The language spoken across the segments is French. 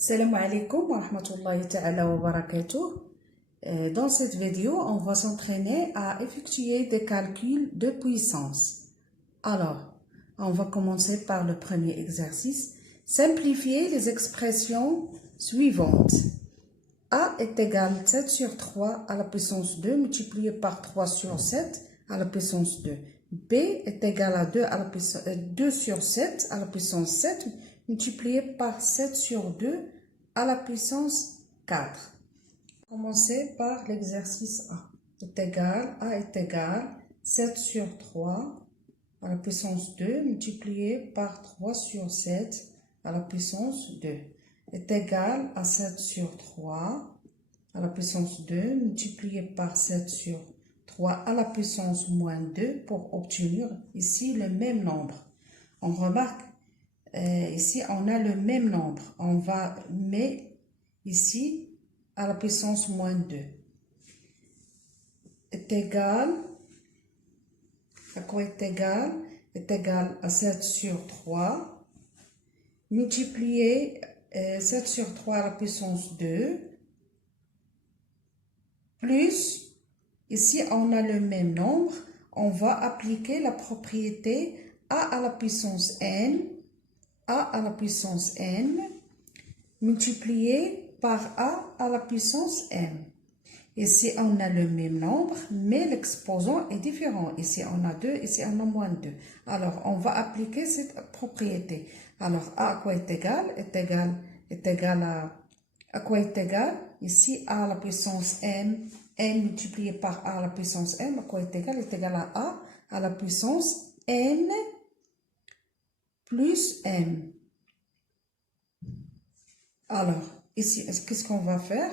Salam alaikum wa rahmatullahi ta'ala wa barakatuh. Dans cette vidéo, on va s'entraîner à effectuer des calculs de puissance. Alors, on va commencer par le premier exercice. Simplifier les expressions suivantes. A est égal à 7 sur 3 à la puissance 2 multiplié par 3 sur 7 à la puissance 2. B est égal à 2 sur 7 à la puissance 7 multiplié par 7 sur 2 à la puissance 4. Commencez par l'exercice A. A est égal 7 sur 3 à la puissance 2 multiplié par 3 sur 7 à la puissance 2 est égal à 7 sur 3 à la puissance 2 multiplié par 7 sur 3 à la puissance moins 2 pour obtenir ici le même nombre. On remarque ici on a le même nombre. On va mettre ici à la puissance moins 2 est égal à quoi est égal à 7 sur 3 multiplié 7 sur 3 à la puissance 2 plus, ici on a le même nombre, on va appliquer la propriété a à la puissance n multiplié par a à la puissance m. Ici on a le même nombre, mais l'exposant est différent. Ici on a 2, ici on a moins 2. Alors on va appliquer cette propriété. Alors a à quoi est égal à quoi est égal? Ici a à la puissance m, n multiplié par a à la puissance m, à quoi est égal à a à la puissance n plus m. Alors, ici, qu'est-ce qu'on va faire?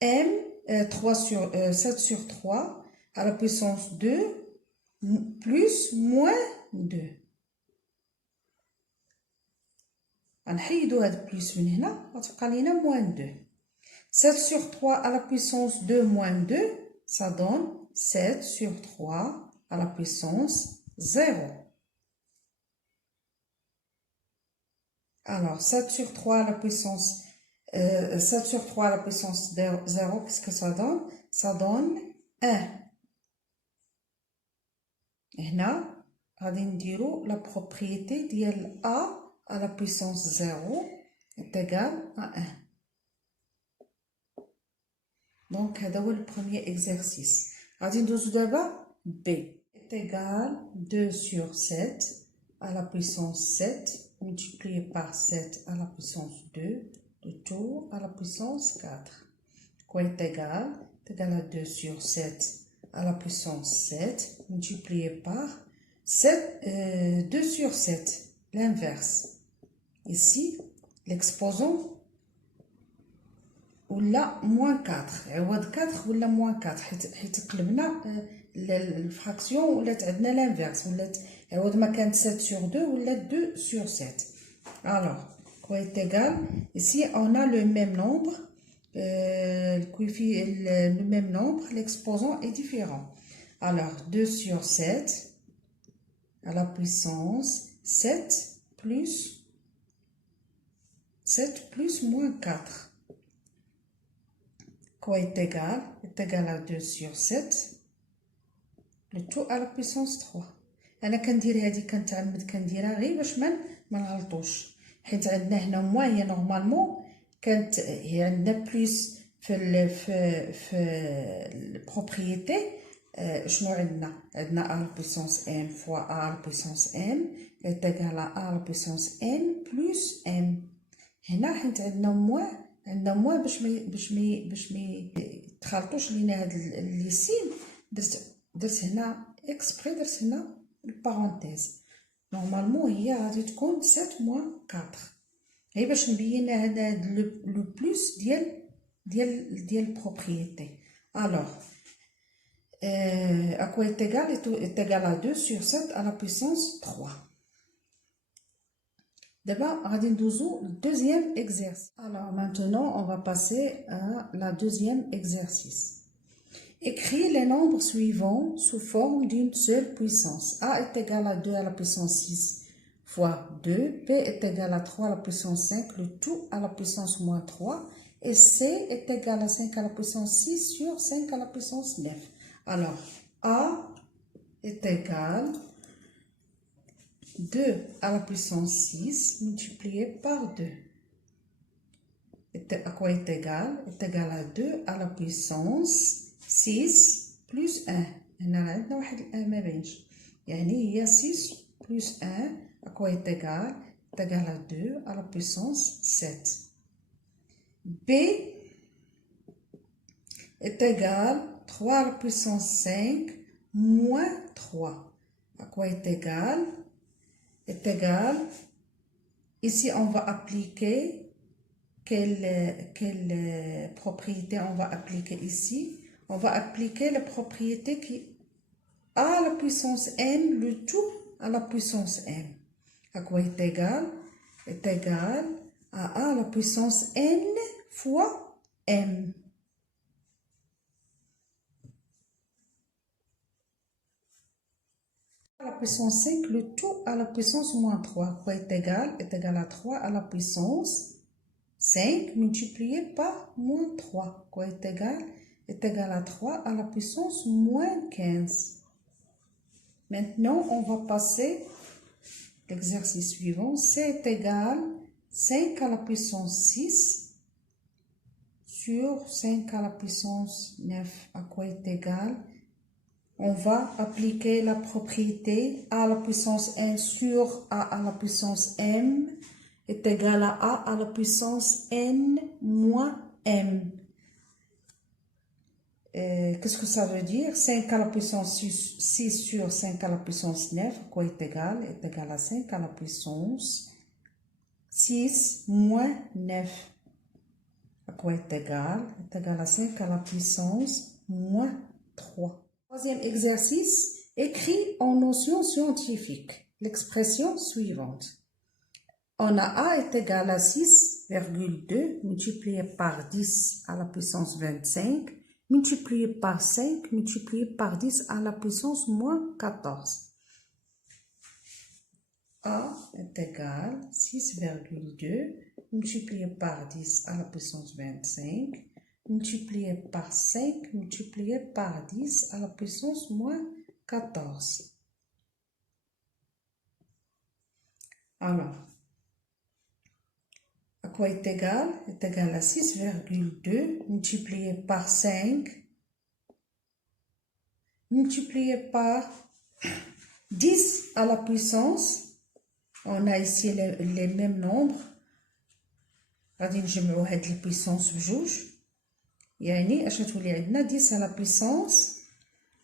M, 7 sur 3 à la puissance 2 plus moins 2. غنحيدو هاد بلس من هنا غتبقى لينا moins 2. 7 sur 3 à la puissance 2 moins 2, ça donne 7 sur 3 à la puissance 0. Alors, 7 sur 3 à la puissance 7 sur 3 à la puissance 0, qu'est-ce que ça donne? Ça donne 1. Et là, غادي نديرو la propriété ديال a à la puissance 0 est égal à 1. Donc, هذا هو le premier exercice. غادي ندوزو دابا B est égal 2 sur 7 à la puissance 7 multiplié par 7 à la puissance 2, le tout à la puissance 4. Quoi est égal? C'est égal à 2 sur 7 à la puissance 7 multiplié par 2 sur 7, l'inverse. Ici, l'exposant ou la moins 4. عوض 4 ou la moins 4 حيت قلبنا الفراكسيون ولات عندنا l'inverse ولات عوض ما كانت 7 sur 2 ولات 2 sur 7. Alors, quoi est égal? Ici, on a le même nombre. Le même nombre, l'exposant est différent. Alors, 2 sur 7 à la puissance 7 plus moins 4. Quoi est égal? Est égal à 2 sur 7, le tout à la puissance 3. أنا كندير هذه كنتعمد كنديرها غير باش ما نغلطوش، حيت عندنا هنا موان نورمالمون كانت هي عندنا بلس في البروبريتي. شنو عندنا a la puissance m fois a la puissance m est égal à a la puissance n plus m. هنا حيت عندنا موان باش ما يتخلطوش لينا هاد لي سين درت هنا اكسبري، درت هنا البارونتيز. نورمالمون هي غادي تكون 7 موان 4 غير باش نبين هذا لو بلس ديال propriété. Alors à quoi est égal à 2 sur 7 à la puissance 3. D'abord, غادي ندوزو le deuxième exercice. Alors maintenant, on va passer à la deuxième exercice. Écris les nombres suivants sous forme d'une seule puissance. A est égal à 2 à la puissance 6 fois 2. P est égal à 3 à la puissance 5, le tout à la puissance moins 3. Et C est égal à 5 à la puissance 6 sur 5 à la puissance 9. Alors, A est égal 2 à la puissance 6 multiplié par 2. À quoi est égal? Est égal à 2 à la puissance 6 plus 1. هنا عندنا واحد الان ما بينش. يعني هي 6 plus 1 à quoi est égal? Est égal à 2 à la puissance 7. B est égal à 3 à la puissance 5 moins 3. À quoi est égal? Est égal, ici on va appliquer quelle propriété on va appliquer ici? On va appliquer la propriété qui a la puissance n, le tout à la puissance m. À quoi est égal? Est égal à a la puissance n fois m. À la puissance 5, le tout à la puissance moins 3. À quoi est égal? Est égal à 3 à la puissance 5 multiplié par moins 3. Quoi est égal? Est égal à 3 à la puissance moins 15. Maintenant, on va passer à l'exercice suivant. C est égal à 5 à la puissance 6 sur 5 à la puissance 9. À quoi est égal? On va appliquer la propriété a à la puissance n sur a à la puissance m est égal à a à la puissance n moins m. Qu'est-ce que ça veut dire? 5 à la puissance 6 sur 5 à la puissance 9, à quoi est égal? Est égal à 5 à la puissance 6 moins 9. À quoi est égal? Est égal à 5 à la puissance moins 3. Troisième exercice, écrit en notion scientifique l'expression suivante. On a A est égal à 6,2 multiplié par 10 à la puissance 25 multiplié par 5 multiplié par 10 à la puissance moins 14. A est égal à 6,2 multiplié par 10 à la puissance 25 multiplié par 5 multiplié par 10 à la puissance moins 14. Alors, à quoi est égal? Est égal à 6,2 multiplié par 5 multiplié par 10 à la puissance. On a ici les mêmes nombres. غادي نجمعوا هاد البويسونس بجوج. يعني اش غتولي عندنا 10 à la puissance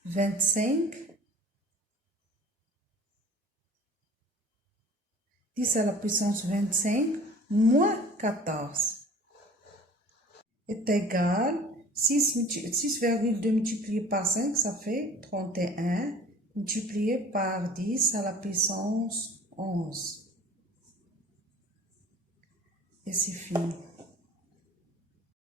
25 10 à la puissance 25 moins 14 est égal 6,2 multiplié par 5, ça fait 31 multiplié par 10 à la puissance 11. Et c'est fini.